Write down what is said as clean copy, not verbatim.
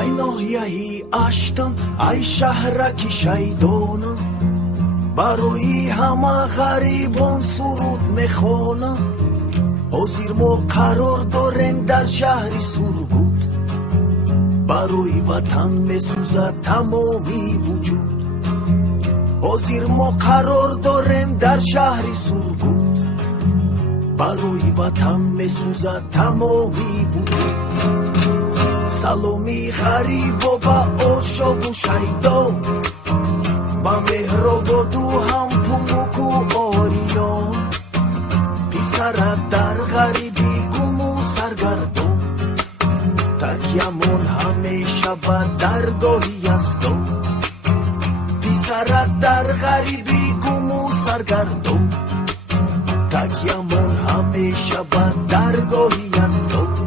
ای ناحیه‌ای اشتم ای شهرکی شیدانم برای همه غریبان سرود میخوانم حاضر ما قرار داریم در شهری سرگود برای وطن میسوزد تمامی وجود حاضر ما قرار داریم در شهری سرگود برای وطن میسوزد تمامی وجود سلامی غریبا با آشاب و شیدا با مهرآباد و همپونک و آریان پسرت در غریبی گم و سرگردان تکیمون همیشه به درگاهی یزدان پسرت در غریبی گم و سرگردان تکیمون همیشه به درگاهی یزدان